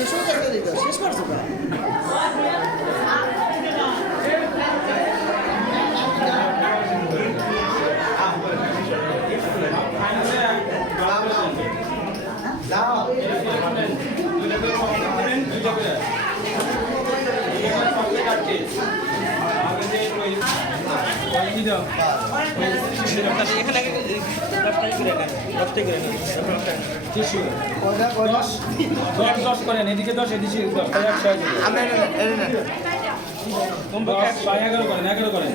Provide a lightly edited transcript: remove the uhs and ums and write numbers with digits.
শেষ হয়ে যাবে দিতে শেষ করছো তো দশ করেন এদিকে 10 এদিকে 10 11 করেন 11 করেন